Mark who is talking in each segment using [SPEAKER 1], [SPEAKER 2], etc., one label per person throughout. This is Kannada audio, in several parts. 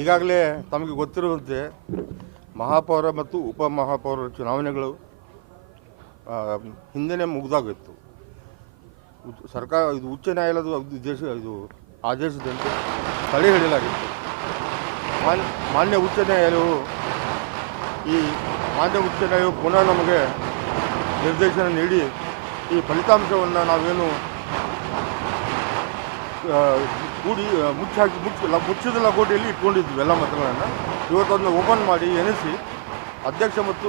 [SPEAKER 1] ಈಗಾಗಲೇ ತಮಗೆ ಗೊತ್ತಿರುವಂತೆ ಮಹಾಪೌರ ಮತ್ತು ಉಪಮಹಾಪೌರ ಚುನಾವಣೆಗಳು ಹಿಂದೆನೇ ಮುಗ್ದಾಗಿತ್ತು ಸರ್ಕಾರ, ಇದು ಉಚ್ಚ ನ್ಯಾಯಾಲಯದ ಉದ್ದೇಶ ಇದು ಆದೇಶದಂತೆ ತಡೆ ಹಿಡಿಯಲಾಗಿತ್ತು. ಮಾನ್ಯ ಉಚ್ಚ ನ್ಯಾಯಾಲಯವು ಈ ಮಾನ್ಯ ಉಚ್ಚ ನ್ಯಾಯವು ಪುನಃ ನಮಗೆ ನಿರ್ದೇಶನ ನೀಡಿ ಈ ಫಲಿತಾಂಶವನ್ನು ನಾವೇನು ಕೂಡಿ ಮುಚ್ಚಿ ಮುಚ್ಚಾಕಿ, ಮುಚ್ಚಿ ಮುಚ್ಚಿದ ಲಗೋಟೆಯಲ್ಲಿ ಇಟ್ಕೊಂಡಿದ್ವಿ ಎಲ್ಲ ಮತಗಳನ್ನು. ಇವತ್ತೊಂದು ಓಪನ್ ಮಾಡಿ ಎನಿಸಿ ಅಧ್ಯಕ್ಷ ಮತ್ತು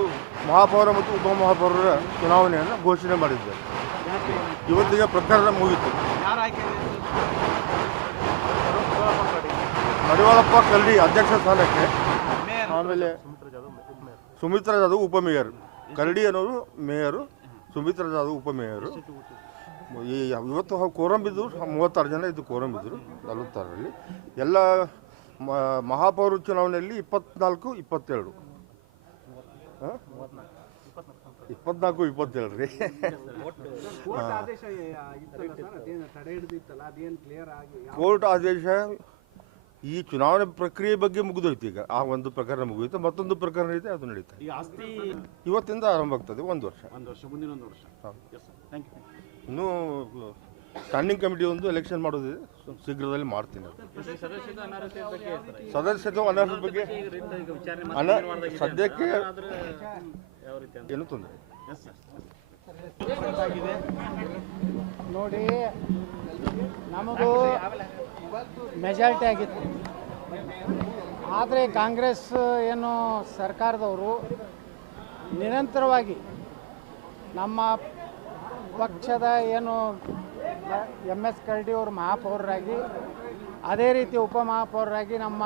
[SPEAKER 1] ಮಹಾಪೌರ ಮತ್ತು ಉಪಮಹಾಪೌರರ ಚುನಾವಣೆಯನ್ನು ಘೋಷಣೆ ಮಾಡಿದ್ದಾರೆ ಇವತ್ತಿಗೆ ಪ್ರಕರಣ ಮುಗಿತು. ಮಡಿವಾಳಪ್ಪ ಕಲ್ಲಿ ಅಧ್ಯಕ್ಷ ಸ್ಥಾನಕ್ಕೆ, ಆಮೇಲೆ ಸುಮಿತ್ರಾ ಜಾಧವ್ ಉಪಮೇಯರ್ ಕರಡಿ ಅನ್ನೋರು ಮೇಯರು ಸುಮಿತ್ರಾ ಜಾಧವ್ ಉಪಮೇಯರು ಈ ಇವತ್ತು ಕೋರಂ ಬಿದ್ದರು ಮೂವತ್ತಾರು ಜನ ಇದ್ದು ಕೋರಂ ಬಿದ್ದರು ನಲವತ್ತಾರರಲ್ಲಿ. ಎಲ್ಲ ಮಹಾಪೌರ ಚುನಾವಣೆಯಲ್ಲಿ ಇಪ್ಪತ್ನಾಲ್ಕು ಇಪ್ಪತ್ತೇಳು ಹ? ಇಪ್ಪತ್ನಾಲ್ಕು ಇಪ್ಪತ್ತೇಳು ರೀ
[SPEAKER 2] ಕೋರ್ಟ್ ಆದೇಶ
[SPEAKER 1] ಈ ಚುನಾವಣೆ ಪ್ರಕ್ರಿಯೆ ಬಗ್ಗೆ ಮುಗಿದೋಯ್ತು ಈಗ. ಆ ಒಂದು ಪ್ರಕರಣ ಮುಗಿಯುತ್ತೆ ಮತ್ತೊಂದು ಪ್ರಕರಣ ಇದೆ ಅದು ನಡೀತಾ ಇವತ್ತಿಂದ ಆರಂಭ ಆಗ್ತದೆ ಒಂದು ವರ್ಷ.
[SPEAKER 2] ಒಂದು ವರ್ಷ ಮುಂದಿನ ಒಂದು ವರ್ಷ
[SPEAKER 1] ಇನ್ನೂ ಸ್ಟ್ಯಾಂಡಿಂಗ್ ಕಮಿಟಿ ಒಂದು ಎಲೆಕ್ಷನ್ ಮಾಡೋದಿದೆ. ಶೀಘ್ರದಲ್ಲಿ ಮಾಡ್ತೀನಿ ಸದಸ್ಯತ್ವ ಅನರ್ಹದ ಬಗ್ಗೆ ಅನ, ಸದ್ಯಕ್ಕೆ ಏನು ತೊಂದರೆ
[SPEAKER 3] ನೋಡಿ, ನಮಗೂ ಮೆಜಾರಿಟಿ ಆಗಿತ್ತು. ಆದರೆ ಕಾಂಗ್ರೆಸ್ ಏನು ಸರ್ಕಾರದವರು ನಿರಂತರವಾಗಿ ನಮ್ಮ ಪಕ್ಷದ ಏನು ಎಂ ಎಸ್ ಕರಡಿ ಅವರು ಮಹಾಪೌರರಾಗಿ, ಅದೇ ರೀತಿ ಉಪಮಹಾಪೌರರಾಗಿ ನಮ್ಮ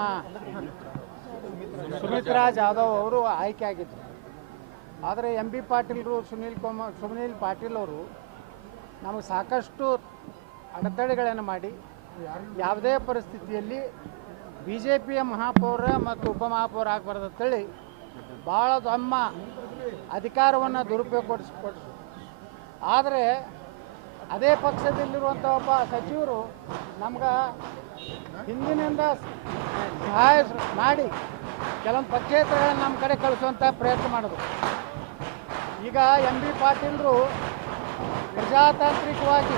[SPEAKER 3] ಸುಮಿತ್ರಾ ಜಾಧವ್ ಅವರು ಆಯ್ಕೆ ಆಗಿದ್ದರು ಆದರೆ ಎಂ ಬಿ ಪಾಟೀಲ್ರು, ಸುನೀಲ್ ಕುಮಾರ್, ಸುನೀಲ್ ಪಾಟೀಲ್ ಅವರು ನಮಗೆ ಸಾಕಷ್ಟು ಅಡೆತಡೆಗಳನ್ನು ಮಾಡಿ, ಯಾವುದೇ ಪರಿಸ್ಥಿತಿಯಲ್ಲಿ ಬಿ ಜೆ ಪಿಯ ಮಹಾಪೌರ ಮತ್ತು ಉಪಮಹಾಪೌರ ಆಗಬಾರ್ದು ಅಂತೇಳಿ ಭಾಳ ತಮ್ಮ ಅಧಿಕಾರವನ್ನು ದುರುಪಯೋಗ ಆದರೆ ಅದೇ ಪಕ್ಷದಲ್ಲಿರುವಂಥ ಒಬ್ಬ ಸಚಿವರು ನಮ್ಗೆ ಹಿಂದಿನಿಂದ ಸಹಾಯ ಮಾಡಿ ಕೆಲವೊಂದು ಪಕ್ಷೇತರಗಳನ್ನು ನಮ್ಮ ಕಡೆ ಕಳಿಸುವಂಥ ಪ್ರಯತ್ನ ಮಾಡಿದ್ರು ಈಗ ಎಂ ಬಿ ಪಾಟೀಲ್ರು ಪ್ರಜಾತಾಂತ್ರಿಕವಾಗಿ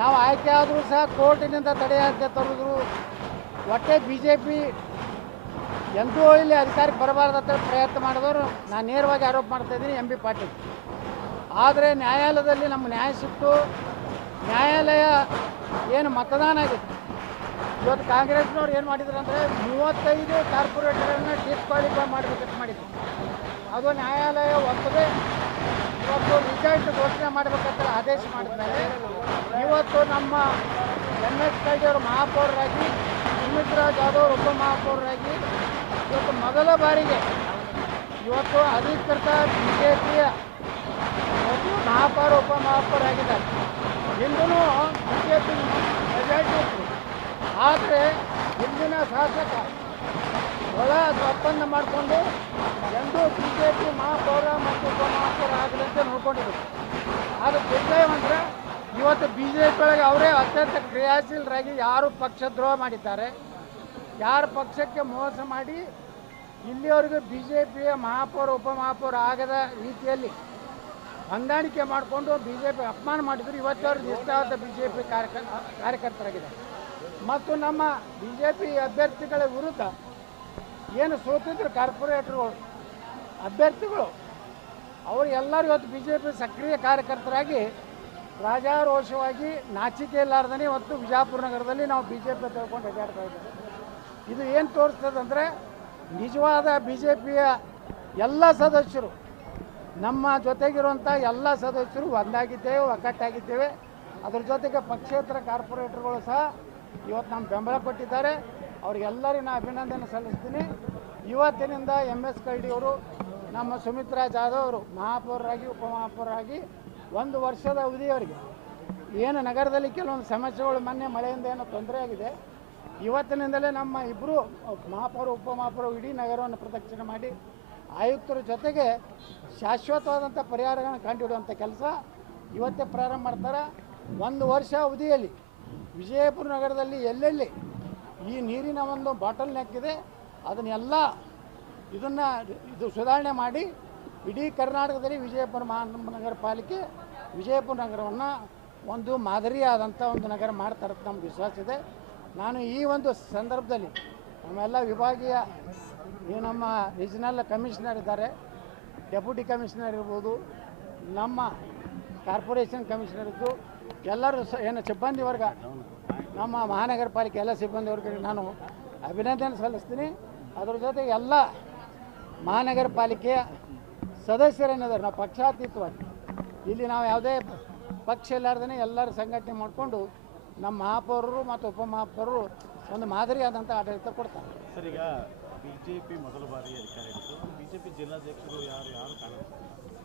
[SPEAKER 3] ನಾವು ಆಯ್ಕೆ ಆದರೂ ಸಹ ಕೋರ್ಟಿನಿಂದ ತಡೆಯಾಜ್ಞೆ ತರಿದ್ರು, ಒಟ್ಟೆ ಬಿ ಜೆ ಪಿ ಎಂದೂ ಇಲ್ಲಿ ಅಧಿಕಾರಕ್ಕೆ ಬರಬಾರ್ದು ಅಂತ ಪ್ರಯತ್ನ ಮಾಡಿದವರು ನಾನು ನೇರವಾಗಿ ಆರೋಪ ಮಾಡ್ತಾ ಇದ್ದೀನಿ ಎಂ ಬಿ ಪಾಟೀಲ್. ಆದರೆ ನ್ಯಾಯಾಲಯದಲ್ಲಿ ನಮ್ಮ ನ್ಯಾಯ ಸಿಕ್ತು. ನ್ಯಾಯಾಲಯ ಏನು ಮತದಾನ ಆಗಿತ್ತು ಇವತ್ತು ಕಾಂಗ್ರೆಸ್ನವ್ರು ಏನು ಮಾಡಿದ್ರು ಅಂದರೆ ಮೂವತ್ತೈದು ಕಾರ್ಪೊರೇಟರನ್ನು ಡಿಸ್ಕ್ವಾಲಿಫೈ ಮಾಡಬೇಕಂತ ಮಾಡಿದ್ರು. ಅದು ನ್ಯಾಯಾಲಯ ಒಪ್ಪದೆ. ಇವತ್ತು ರಿಸಲ್ಟ್ ಘೋಷಣೆ ಮಾಡಬೇಕಂತ ಆದೇಶ ಮಾಡಿದ್ದಾರೆ ಇವತ್ತು ನಮ್ಮ ಎಂ ಎಸ್ ಅವರು ಮಹಾಪೌರರಾಗಿ ಸುಮಿತ್ರಾ ಜಾಧವ್ ಉಪಮಹಾಪೌರರಾಗಿ ಇವತ್ತು ಮೊದಲ ಬಾರಿಗೆ ಇವತ್ತು ಅಧಿಕೃತ ಬಿ ಮಹಾಪೌರ ಆಗಿದ್ದಾರೆ Hindu B J P majority ಇತ್ತು ಆದರೆ ಹಿಂದಿನ ಶಾಸಕ ಒಳ ಒಪ್ಪಂದ ಮಾಡಿಕೊಂಡು ಎಂದೂ ಬಿ ಜೆ ಪಿ ಮಹಾಪೌರ ಮತ್ತು ಉಪಮಹಾಪೌರ ಆಗದಂತೆ ನೋಡ್ಕೊಂಡಿದ್ರು. ಆದರೆ ದುರ್ದೈವ ಅಂದರೆ ಇವತ್ತು ಬಿ ಜೆ ಪಿ ಒಳಗೆ ಅವರೇ ಅತ್ಯಂತ ಕ್ರಿಯಾಶೀಲರಾಗಿ ಯಾರು ಪಕ್ಷದ್ರೋಹ ಮಾಡಿದ್ದಾರೆ, ಯಾರು ಪಕ್ಷಕ್ಕೆ ಮೋಸ ಮಾಡಿ ಇಲ್ಲಿವರೆಗೂ ಬಿ ಜೆ ಪಿಯ ಮಹಾಪೌರ, ಉಪಮಹಾಪೌರ ಆಗದ ರೀತಿಯಲ್ಲಿ ಹೊಂದಾಣಿಕೆ ಮಾಡಿಕೊಂಡು ಬಿ ಜೆ ಪಿ ಅಪಮಾನ ಮಾಡಿದ್ರು. ಇವತ್ತವರು ನಿಷ್ಠಾವಂತ ಬಿ ಜೆ ಪಿ ಕಾರ್ಯಕ ಕಾರ್ಯಕರ್ತರಾಗಿದೆ ಮತ್ತು ನಮ್ಮ ಬಿ ಜೆ ಪಿ ಅಭ್ಯರ್ಥಿಗಳ ವಿರುದ್ಧ ಏನು ಸೋತಿದ್ರು ಕಾರ್ಪೊರೇಟ್ರುಗಳು ಅಭ್ಯರ್ಥಿಗಳು, ಅವರು ಎಲ್ಲರೂ ಇವತ್ತು ಬಿ ಜೆ ಪಿ ಸಕ್ರಿಯ ಕಾರ್ಯಕರ್ತರಾಗಿ ರಾಜಾರೋಷವಾಗಿ ನಾಚಿಕೆ ಇಲ್ಲಾರ್ದೇ ಇವತ್ತು ವಿಜಯಪುರ ನಗರದಲ್ಲಿ ನಾವು ಬಿ ಜೆ ಪಿ ತಿಳ್ಕೊಂಡು ಅಡ್ಡಾಡ್ತಾ ಇದ್ದೇವೆ. ಇದು ಏನು ತೋರಿಸ್ತದಂದರೆ ನಿಜವಾದ ಬಿ ಜೆ ಪಿಯ ಎಲ್ಲ ಸದಸ್ಯರು ನಮ್ಮ ಜೊತೆಗಿರುವಂಥ ಎಲ್ಲ ಸದಸ್ಯರು ಒಂದಾಗಿದ್ದೇವೆ, ಒಗ್ಗಟ್ಟಾಗಿದ್ದೇವೆ. ಅದ್ರ ಜೊತೆಗೆ ಪಕ್ಷೇತರ ಕಾರ್ಪೊರೇಟರ್ಗಳು ಸಹ ಇವತ್ತು ನಮ್ಮ ಬೆಂಬಲ ಕೊಟ್ಟಿದ್ದಾರೆ. ಅವ್ರಿಗೆಲ್ಲರಿಗೂ ನಾನು ಅಭಿನಂದನೆ ಸಲ್ಲಿಸ್ತೀನಿ. ಇವತ್ತಿನಿಂದ ಎಂ ಎಸ್ ಕರಡಿಯವರು ನಮ್ಮ ಸುಮಿತ್ರಾ ಜಾಧವ್ ಅವರು ಮಹಾಪೌರರಾಗಿ, ಉಪಮಹಾಪೌರರಾಗಿ ಒಂದು ವರ್ಷದ ಅವಧಿಯವರಿಗೆ ಏನು ನಗರದಲ್ಲಿ ಕೆಲವೊಂದು ಸಮಸ್ಯೆಗಳು ಮೊನ್ನೆ ಮಳೆಯಿಂದ ಏನೋ ತೊಂದರೆ ಆಗಿದೆ. ಇವತ್ತಿನಿಂದಲೇ ನಮ್ಮ ಇಬ್ಬರು ಮಹಾಪೌರ, ಉಪಮಹಾಪೌರ ಇಡೀ ನಗರವನ್ನು ಪ್ರದಕ್ಷಿಣೆ ಮಾಡಿ ಆಯುಕ್ತರ ಜೊತೆಗೆ ಶಾಶ್ವತವಾದಂಥ ಪರಿಹಾರಗಳನ್ನು ಕಂಡುಹಿಡುವಂಥ ಕೆಲಸ ಇವತ್ತೇ ಪ್ರಾರಂಭ ಮಾಡ್ತಾರೆ. ಒಂದು ವರ್ಷ ಅವಧಿಯಲ್ಲಿ ವಿಜಯಪುರ ನಗರದಲ್ಲಿ ಎಲ್ಲೆಲ್ಲಿ ಈ ನೀರಿನ ಒಂದು ಬಾಟಲ್ ನೆಕ್ಕಿದೆ ಅದನ್ನೆಲ್ಲ ಇದನ್ನು ಇದು ಸುಧಾರಣೆ ಮಾಡಿ ಇಡೀ ಕರ್ನಾಟಕದಲ್ಲಿ ವಿಜಯಪುರ ಮಹಾನಗರ ಪಾಲಿಕೆ ವಿಜಯಪುರ ನಗರವನ್ನು ಒಂದು ಮಾದರಿಯಾದಂಥ ಒಂದು ನಗರ ಮಾಡ್ತಾರೆ ನಮ್ಗೆ ವಿಶ್ವಾಸ ಇದೆ. ನಾನು ಈ ಒಂದು ಸಂದರ್ಭದಲ್ಲಿ ನಮ್ಮೆಲ್ಲ ವಿಭಾಗೀಯ ಈ ನಮ್ಮ ರೀಜನಲ್ ಕಮಿಷನರ್ ಇದ್ದಾರೆ. ಡೆಪ್ಯೂಟಿ ಕಮಿಷನರ್ ಇರ್ಬೋದು, ನಮ್ಮ ಕಾರ್ಪೊರೇಷನ್ ಕಮಿಷನರ್ ಇದ್ದು, ಎಲ್ಲರೂ ಏನು ಸಿಬ್ಬಂದಿ ವರ್ಗ, ನಮ್ಮ ಮಹಾನಗರ ಪಾಲಿಕೆ ಎಲ್ಲ ಸಿಬ್ಬಂದಿ ವರ್ಗಕ್ಕೆ ನಾನು ಅಭಿನಂದನೆ ಸಲ್ಲಿಸ್ತೀನಿ. ಅದ್ರ ಜೊತೆಗೆ ಎಲ್ಲ ಮಹಾನಗರ ಪಾಲಿಕೆಯ ಸದಸ್ಯರೇನಿದ್ದಾರೆ ನಾವು ಪಕ್ಷಾತೀತವಾಗಿ, ಇಲ್ಲಿ ನಾವು ಯಾವುದೇ ಪಕ್ಷ ಇಲ್ಲಾರ್ದೇ ಎಲ್ಲರೂ ಸಂಘಟನೆ ಮಾಡಿಕೊಂಡು ನಮ್ಮ ಮಹಾಪೌರರು ಮತ್ತು ಉಪಮಹಾಪೌರರು ಒಂದು ಮಾದರಿಯಾದಂಥ ಆಡಳಿತ ಕೊಡ್ತಾರೆ.
[SPEAKER 4] ಈಗ ಬಿಜೆಪಿ ಮೊದಲ ಬಾರಿ ಅಧಿಕಾರ ಬಿಜೆಪಿ ಜಿಲ್ಲಾಧ್ಯಕ್ಷರು ಯಾರು ಯಾರು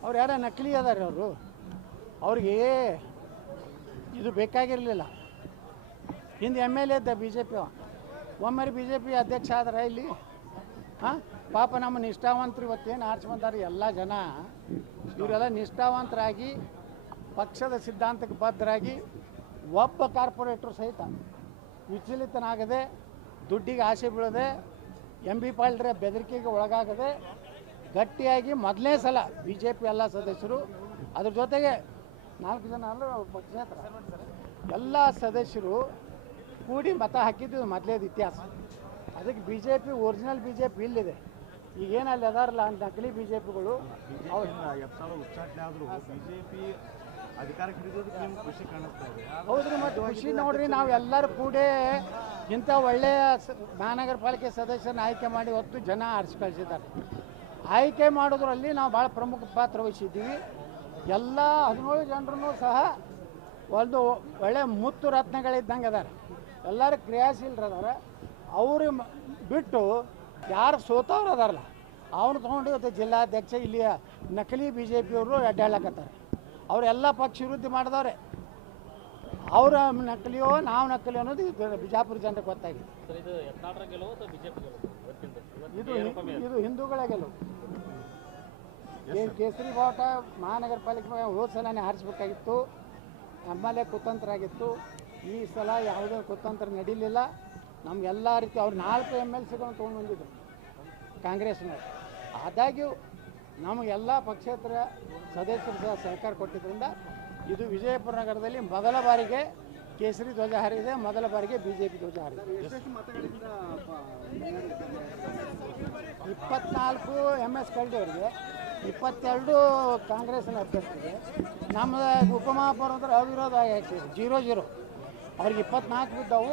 [SPEAKER 3] ಅವ್ರು ಯಾರ ನಕಲಿ ಅದಾರ ಅವರು. ಅವ್ರಿಗೆ ಇದು ಬೇಕಾಗಿರಲಿಲ್ಲ. ಹಿಂದೆ ಎಂ ಎಲ್ ಎ ಇದ್ದ ಬಿ ಜೆ ಪಿ ಒಮ್ಮೆ ಬಿ ಜೆ ಪಿ ಅಧ್ಯಕ್ಷ ಆದ್ರೆ ಇಲ್ಲಿ, ಹಾಂ, ಪಾಪ ನಮ್ಮ ನಿಷ್ಠಾವಂತರು ಇವತ್ತೇನು ಬಂದಾರೆ ಎಲ್ಲ ಜನ. ಇವರೆಲ್ಲ ನಿಷ್ಠಾವಂತರಾಗಿ, ಪಕ್ಷದ ಸಿದ್ಧಾಂತಕ್ಕೆ ಬದ್ಧರಾಗಿ, ಒಬ್ಬ ಕಾರ್ಪೊರೇಟ್ರು ಸಹಿತ ವಿಚಲಿತನಾಗದೆ, ದುಡ್ಡಿಗೆ ಆಸೆ ಬೀಳದೆ ಎಂ ಬಿ ಪಾಲ್ಡ್ರೆ ಬೆದರಿಕೆಗೆ ಒಳಗಾಗದೆ ಗಟ್ಟಿಯಾಗಿ ಮೊದಲನೇ ಸಲ ಬಿ ಜೆ ಪಿ ಎಲ್ಲ ಸದಸ್ಯರು. ಅದ್ರ ಜೊತೆಗೆ ನಾಲ್ಕು ಜನ ಅಲ್ಲ ಪಕ್ಷೇತರ. ಎಲ್ಲ ಸದಸ್ಯರು ಕೂಡಿ ಮತ ಹಾಕಿದ್ದು ಮೊದಲೇದು ಇತಿಹಾಸ. ಅದಕ್ಕೆ B J P original B J P ಇಲ್ಲಿದೆ ಈಗೇನು ಅಲ್ಲಿ ಅದಾರಲ್ಲ ನಕಲಿ ಬಿ ಜೆ ಪಿಗಳು ಹೌದ್ರಿ ಮತ್ತು ಖುಷಿ ನೋಡ್ರಿ ನಾವು ಎಲ್ಲರೂ ಕೂಡಿ ಇಂಥ ಒಳ್ಳೆಯ ಮಹಾನಗರ ಪಾಲಿಕೆ ಸದಸ್ಯರನ್ನ ಆಯ್ಕೆ ಮಾಡಿ ಹೊತ್ತು ಜನ ಆರಿಸಿ ಕಳಿಸಿದ್ದಾರೆ. ಆಯ್ಕೆ ಮಾಡೋದ್ರಲ್ಲಿ ನಾವು ಭಾಳ ಪ್ರಮುಖ ಪಾತ್ರ ವಹಿಸಿದ್ದೀವಿ. ಎಲ್ಲ ಹದಿನೇಳು ಜನರೂ ಸಹ ಒಂದು ಒಳ್ಳೆ ಮುತ್ತು ರತ್ನಗಳಿದ್ದಂಗೆ ಅದಾರೆ. ಎಲ್ಲರೂ ಕ್ರಿಯಾಶೀಲರದಾರ. ಅವರು ಬಿಟ್ಟು ಯಾರು ಸೋತವ್ರು ಅದಾರಲ್ಲ ಅವ್ರು ತೊಗೊಂಡು ಇವತ್ತು ಜಿಲ್ಲಾಧ್ಯಕ್ಷ ಇಲ್ಲಿಯ ನಕಲಿ ಬಿ ಜೆ ಪಿಯವರು ಅಡ್ಡಾಡ್ಲಕತ್ತಾರೆ ಅವರೆಲ್ಲ ಪಕ್ಷ ವಿರುದ್ಧ ಮಾಡಿದವ್ರೆ. ಅವ್ರ ನಕಲಿಯೋ ನಾವು ನಕಲಿ ಅನ್ನೋದು ಇದು ಬಿಜಾಪುರ ಜನರಿಗೆ ಗೊತ್ತಾಗಿದೆ.
[SPEAKER 5] ಇದು
[SPEAKER 3] ಇದು ಹಿಂದೂಗಳ ಗೆಲುವು. ಕೇಸರಿ ಬಾವುಟ ಮಹಾನಗರ ಪಾಲಿಕೆ ಹೋದ ಸಲನೇ ಹಾರಿಸ್ಬೇಕಾಗಿತ್ತು. ನಮ್ಮಲ್ಲೇ ಕುತಂತ್ರ ಆಗಿತ್ತು ಈ ಸಲ ಯಾವುದೇ ಕುತಂತ್ರ ನಡೀಲಿಲ್ಲ. ನಮ್ಗೆಲ್ಲ ರೀತಿ ಅವ್ರು ನಾಲ್ಕು ಎಂ ಎಲ್ ಸಿಗಳನ್ನು ತೊಗೊಂಡು ಬಂದಿದ್ರು. ಕಾಂಗ್ರೆಸ್ನವ್ರು. ಆದಾಗ್ಯೂ ನಮಗೆಲ್ಲ ಪಕ್ಷೇತರ ಸದಸ್ಯರು ಸಹ ಸಹಕಾರ ಕೊಟ್ಟಿದ್ದರಿಂದ ಇದು ವಿಜಯಪುರ ನಗರದಲ್ಲಿ ಮೊದಲ ಬಾರಿಗೆ ಕೇಸರಿ ಧ್ವಜ ಹಾರಿದೆ ಮೊದಲ ಬಾರಿಗೆ ಬಿ ಜೆ ಪಿ ಧ್ವಜ ಹಾರಿದೆ? ಇಪ್ಪತ್ನಾಲ್ಕು ಎಂ ಎಸ್ ಕಲ್ಡಿಯವರಿಗೆ ಇಪ್ಪತ್ತೆರಡು ಕಾಂಗ್ರೆಸ್ನ ಅಭ್ಯರ್ಥಿಗೆ ನಮ್ಮ ಉಪಮಹಾಪೌರ ಅಂದ್ರೆ ಅವಿರೋಧ ಹಾಕಿದ್ರು ಜೀರೋ ಜೀರೋ. ಅವ್ರಿಗೆ ಇಪ್ಪತ್ನಾಲ್ಕು ಬಿದ್ದವು.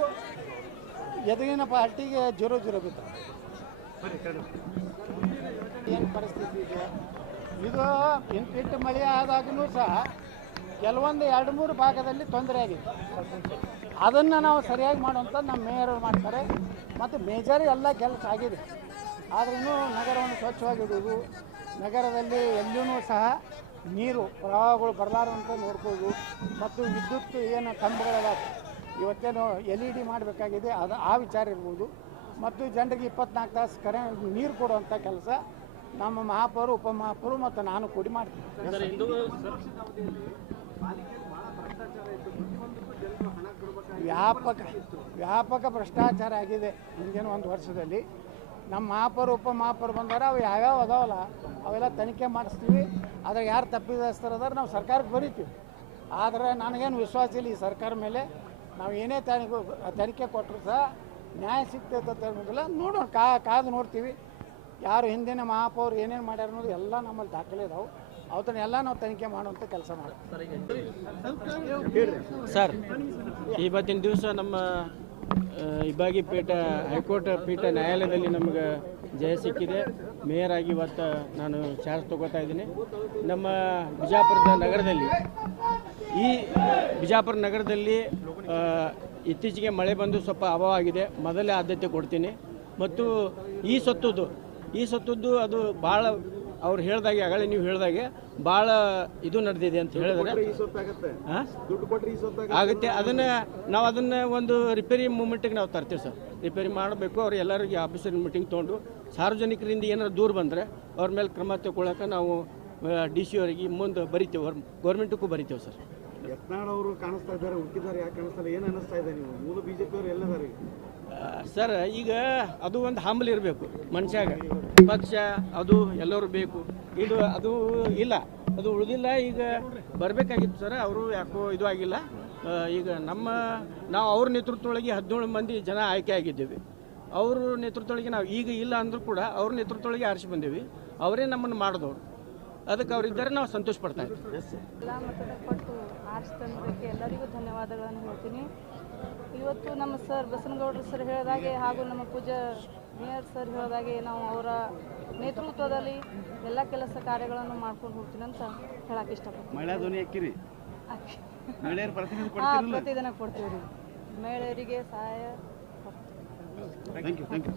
[SPEAKER 3] ಎದುಗಿನ ಪಾರ್ಟಿಗೆ ಜೀರೋ ಜೀರೋ ಬಿದ್ದವು. ಏನು ಪರಿಸ್ಥಿತಿ ಇದೆ? ಇದು ಇಂತಿಟ್ಟು ಮಳೆ ಆದಾಗಲೂ ಸಹ ಕೆಲವೊಂದು ಎರಡು ಮೂರು ಭಾಗದಲ್ಲಿ ತೊಂದರೆ ಆಗಿದೆ. ಅದನ್ನು ನಾವು ಸರಿಯಾಗಿ ಮಾಡುವಂಥ ನಮ್ಮ ಮೇಯರ್ ಮಾಡ್ತಾರೆ. ಮತ್ತು ಮೇಜರ್ ಎಲ್ಲ ಕೆಲಸ ಆಗಿದೆ. ಆದ್ರೂ ನಗರವನ್ನು ಸ್ವಚ್ಛವಾಗಿಡುವುದು ನಗರದಲ್ಲಿ ಎಲ್ಲೂ ಸಹ ನೀರು, ಪ್ರವಾಹಗಳು ಬರಲಾರಂತ ನೋಡ್ಬೋದು. ಮತ್ತು ವಿದ್ಯುತ್ ಏನು ಕಂಬಗಳೆಲ್ಲ ಇವತ್ತೇನು ಎಲ್ ಇ ಡಿ ಮಾಡಬೇಕಾಗಿದೆ, ಅದು ಆ ವಿಚಾರ ಇರ್ಬೋದು. ಮತ್ತು ಜನರಿಗೆ ಇಪ್ಪತ್ನಾಲ್ಕು ತಾಸು ಕರೆ ನೀರು ಕೊಡುವಂಥ ಕೆಲಸ ನಮ್ಮ ಮಹಾಪೌರು ಉಪಮಹಾಪೌರು ಮತ್ತು ನಾನು ಕೂಡಿ ಮಾಡ್ತೀನಿ. ವ್ಯಾಪಕ ವ್ಯಾಪಕ ಭ್ರಷ್ಟಾಚಾರ ಆಗಿದೆ ಹಿಂದಿನ ಒಂದು ವರ್ಷದಲ್ಲಿ. ನಮ್ಮ ಮಹಾಪೌರು ಉಪಮಹಾಪೌರು ಬಂದಾರ ಅವು ಯಾವ್ಯಾವ ಅದಾವಲ್ಲ ಅವೆಲ್ಲ ತನಿಖೆ ಮಾಡಿಸ್ತೀವಿ. ಅದ್ರಾಗ ಯಾರು ತಪ್ಪಿದಸ್ತರು ಅದಾರ ನಾವು ಸರ್ಕಾರಕ್ಕೆ ಬರೀತೀವಿ. ಆದರೆ ನನಗೇನು ವಿಶ್ವಾಸ ಇಲ್ಲ ಈ ಸರ್ಕಾರ ಮೇಲೆ. ನಾವು ಏನೇ ತನಿಖೆ ತನಿಖೆ ಕೊಟ್ಟರು ಸಹ ನ್ಯಾಯ ಸಿಗ್ತೈತೆ ಅಂತ ಹೇಳೋದಿಲ್ಲ. ನೋಡೋಣ ಕಾ ಕಾದು ನೋಡ್ತೀವಿ. ಯಾರು ಹಿಂದಿನ ಮಹಾಪೌರು ಏನೇನು ಮಾಡ್ಯಾರ ಅನ್ನೋದು ಎಲ್ಲ ನಮ್ಮಲ್ಲಿ ದಾಖಲೆ ಇದಾವೆ. ಅವತ್ತನ್ನೆಲ್ಲ ನಾವು ತನಿಖೆ ಮಾಡುವಂಥ ಕೆಲಸ ಮಾಡ್ತೀವಿ
[SPEAKER 5] ಸರ್,
[SPEAKER 6] ಇವತ್ತಿನ ದಿವಸ ನಮ್ಮ ಇಬ್ಬಾಗಿ ಪೀಠ, ಹೈಕೋರ್ಟ್ ಪೀಠ ನ್ಯಾಯಾಲಯದಲ್ಲಿ ನಮಗೆ ಜಯ ಸಿಕ್ಕಿದೆ. ಮೇಯರ್ ಆಗಿ ಇವತ್ತು ನಾನು ಚಾರ್ಜ್ ತಗೋತಾ ಇದ್ದೀನಿ. ನಮ್ಮ ಬಿಜಾಪುರದ ನಗರದಲ್ಲಿ, ಈ ಬಿಜಾಪುರ ನಗರದಲ್ಲಿ ಇತ್ತೀಚೆಗೆ ಮಳೆ ಬಂದು ಸ್ವಲ್ಪ ಅಭಾವ ಆಗಿದೆ. ಮೊದಲೇ ಆದ್ಯತೆ ಕೊಡ್ತೀನಿ. ಮತ್ತು ಈ ಸತ್ತದ್ದು ಈ ಸತ್ತದ್ದು ಅದು ಭಾಳ ಅವ್ರು ಹೇಳ್ದಾಗೆ ಆಗಲೇ ನೀವು ಹೇಳ್ದಾಗೆ ಭಾಳ ಇದು ನಡೆದಿದೆ ಅಂತ ಹೇಳಿದ್ರೆ. ಆಗುತ್ತೆ. ಅದನ್ನ ನಾವು ಅದನ್ನು ಒಂದು ರಿಪೇರಿ ಮೂಮೆಂಟಿಗೆ ನಾವು ತರ್ತೀವಿ ಸರ್. ರಿಪೇರಿ ಮಾಡಬೇಕು. ಅವ್ರು ಎಲ್ಲರಿಗೆ ಆಫೀಸರ್ ಮೀಟಿಂಗ್ ತೊಗೊಂಡು ಸಾರ್ವಜನಿಕರಿಂದ ಏನಾರ ದೂರ ಬಂದರೆ ಅವ್ರ ಮೇಲೆ ಕ್ರಮ ತಗೊಳ್ಳೋಕೆ ನಾವು ಡಿ ಸಿ ಅವರಿಗೆ ಮುಂದೆ ಬರಿತೇವೆ. ಅವ್ರ ಗೌರ್ಮೆಂಟಕ್ಕೂ ಬರಿತೇವೆ ಸರ್.
[SPEAKER 4] ಯತ್ನಾಳ್ ಅವರು ಕಾಣಿಸ್ತಾ ಇದ್ದಾರೆ ಉಕ್ಕಿದ್ದಾರೆ ಯಾಕೆ ಕಾಣಿಸ್ತಾರೆ ಏನು ಅನ್ನಿಸ್ತಾ ಇದೆ ನೀವು? ಮೂಲ ಬಿಜೆಪಿ ಅವರು ಎಲ್ಲದಾರೆ. ಈಗ
[SPEAKER 6] ಸರ್, ಈಗ ಅದು ಒಂದು ಹಂಬಲ್ ಇರಬೇಕು ಮನುಷ್ಯಾಗ. ಪಕ್ಷ, ಅದು ಎಲ್ಲರೂ ಬೇಕು. ಇದು, ಅದು ಇಲ್ಲ. ಅದು ಉಳಿದಿಲ್ಲ, ಈಗ ಬರಬೇಕಾಗಿತ್ತು ಸರ್, ಅವರು ಯಾಕೋ ಇದು ಆಗಿಲ್ಲ. ಈಗ ನಮ್ಮ, ನಾವು ಅವ್ರ ನೇತೃತ್ವದೊಳಗೆ ಹದಿನೇಳು ಮಂದಿ ಜನ ಆಯ್ಕೆ ಆಗಿದ್ದೇವೆ. ಅವ್ರ ನೇತೃತ್ವದೊಳಗೆ ನಾವು ಈಗ ಇಲ್ಲ ಅಂದರೂ ಕೂಡ ಅವ್ರ ನೇತೃತ್ವದೊಳಗೆ ಆರಿಸಿ ಬಂದೇವಿ. ಅವರೇ ನಮ್ಮನ್ನು ಮಾಡಿದವರು. ಅದಕ್ಕೆ ಅವರಿದ್ದರೆ, ನಾವು ಸಂತೋಷ ಪಡ್ತಾ ಇದ್ದೀವಿ.
[SPEAKER 7] ಎಲ್ಲರಿಗೂ ಧನ್ಯವಾದಗಳನ್ನು ಹೇಳ್ತೀನಿ. ಇವತ್ತು ನಮ್ಮ ಸರ್ ಬಸನಗೌಡರು ಸರ್ ಹೇಳಿದಾಗೆ ಹಾಗೂ ನಮ್ಮ ಪೂಜಾ ಮೇಯರ್ ಸರ್ ಹೇಳಿದಾಗೆ ನಾವು ಅವರ ನೇತೃತ್ವದಲ್ಲಿ ಎಲ್ಲ ಕೆಲಸ ಕಾರ್ಯಗಳನ್ನು ಮಾಡ್ಕೊಂಡು ಹೋಗ್ತೀನಿ ಅಂತ ಹೇಳಕ್ಕೆ ಇಷ್ಟಪಡ್ತೀನಿ.
[SPEAKER 4] ಮಹಿಳಾ ಧ್ವನಿ ಹಾಕಿರಿ ಮಹಿಳೆಯರು ಪ್ರತಿನಿಧಿ
[SPEAKER 7] ಹಾಂ ಪ್ರತಿದಿನ ಕೊಡ್ತೀವಿ ರೀ. ಮಹಿಳೆಯರಿಗೆ ಸಹಾಯ
[SPEAKER 4] ಥ್ಯಾಂಕ್ ಯು ಥ್ಯಾಂಕ್ ಯು